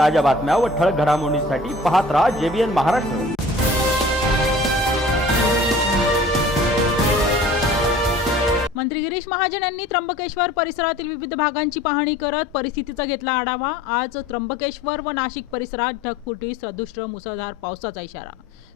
ताज्या बातम्या व ठळक घडामोडींसाठी पाहत राहा JBN महाराष्ट्र। मंत्री गिरीश महाजन यांनी त्र्यंबकेश्वर परिसरातील विविध भागांची पाहणी करत परिस्थितीचा घेतला आढावा। आज त्र्यंबकेश्वर व नाशिक परिसरात ढगफुटी सदृश्य मुसळधार पावसाचा इशारा।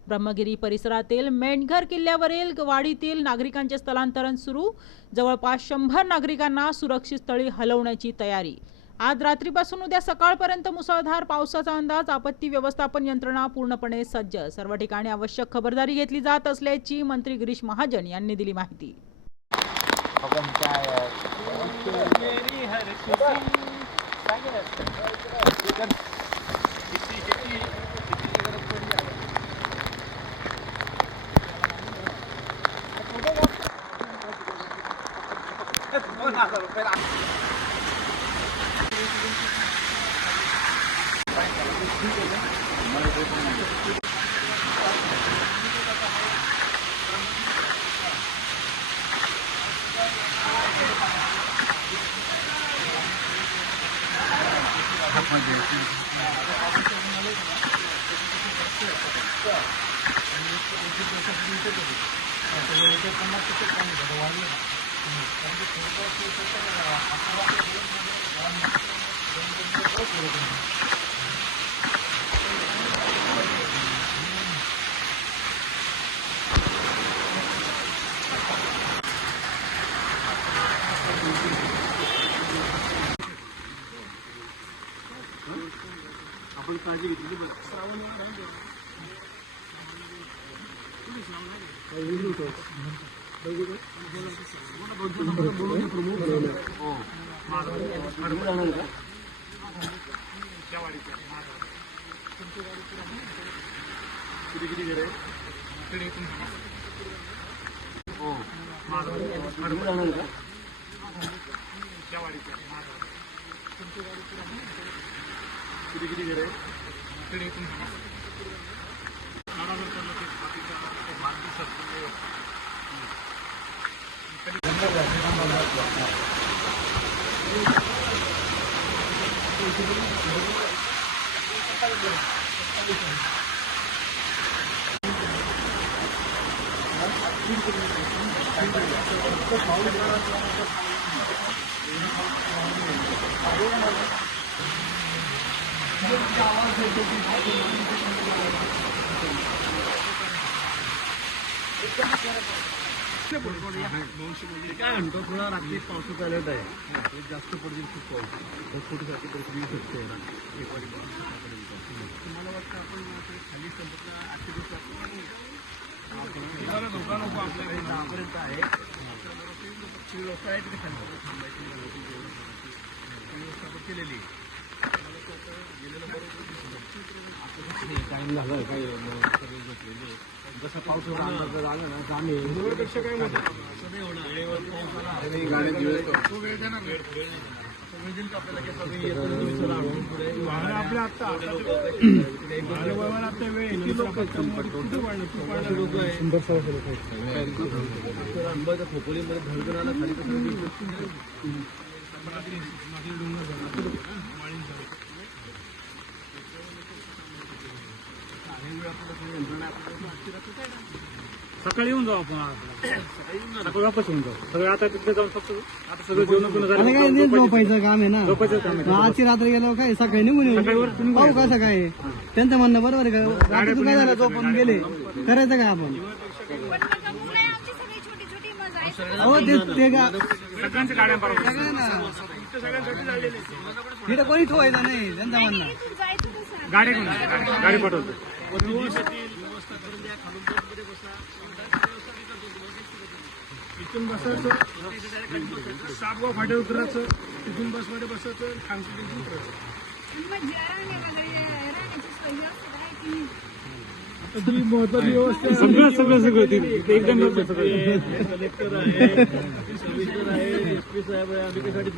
ब्रह्मगिरी परिसरातील मेंढघर किल्ल्यावरील वाडीतील नागरिकांचे स्थलांतरण सुरू। जवळपास 100 नागरिकांना सुरक्षित स्थळी हलवण्याची तयारी। आज रात्रीपासून उद्या सकाळपर्यंत मुसळधार पावसाचा अंदाज। आपत्ती व्यवस्थापन यंत्रणा पूर्णपणे सज्ज। सर्व ठिकाणी आवश्यक खबरदारी घेतली जात असल्याची मंत्री गिरीश महाजन यांनी दिली माहिती। आपण काळजी घेतली बरं श्रावण काय म्हणतो थोडा रात्री पाऊस आलेला आहे जास्त पडतील खूप पाऊस फोटोसाठी परिस्थिती शकते तुम्हाला वाटतं आपण खाली संपतला 8 दिवस धोका नको आपल्याकडे 10 पर्यंत आहे व्यवस्था आहे तिथे खाली थांबायची व्यवस्था आपण केलेली गेलेलं बरोबर टाईम झालं काही सगळे घेतलेले जसं पाऊस आला ना जाणे पेक्षा काय होतं गाडी तो वेळ देणार वेळ का आपल्याला आपल्या आता वेळ आंबाच्या खोपोलीमध्ये धडधडाला खाली सकाळी येऊन जाऊ आपण सकाळी वापस येऊन जाऊ सगळं आता तिथे जाऊन फक्त आता सगळं जेवण करून झोपायचं काम आहे ना झोपायचं काम आहे आजची रात्री गेलो काय सकाळी निघून येऊ पाहू कसं काय त्यांचं म्हणणं बरोबर आहे का रात्री काय झालं झोपून गेले करायचं का आपण हो ते सगळ्यांच्या गाड्या बरोबर तिथं कोणी ठेवायचं नाही त्यांचं म्हणणं गाडी पाठवतो इथून बसायचं 7 फाटे उतरायचं तिथून बसमध्ये बसायचं खानसुटीतून उतरायचं महत्वाची व्यवस्था सगळं एकदम कलेक्टर आहे कमिशनर आहे SP साहेब आहे आम्ही काही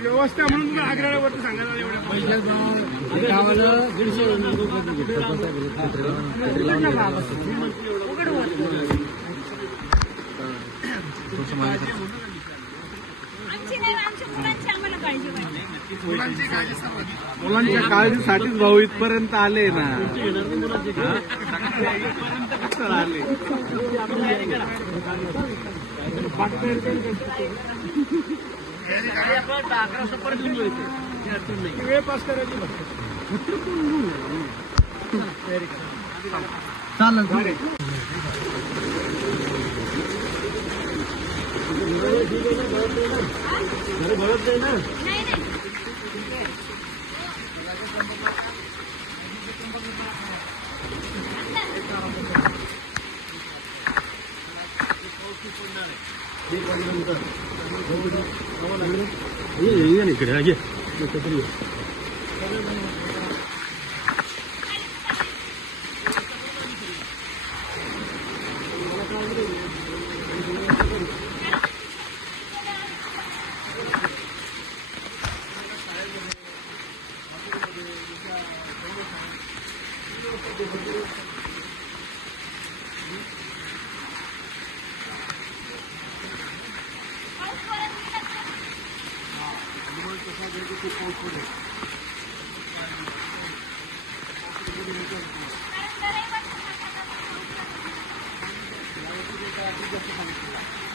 व्यवस्था म्हणून आग्रहावरती सांगायला एवढ्या गावाला 150 मुलांच्या काळजीसाठीच भाऊ इथपर्यंत आले ना. आले वेळ पास करायची चालेल. Thank you.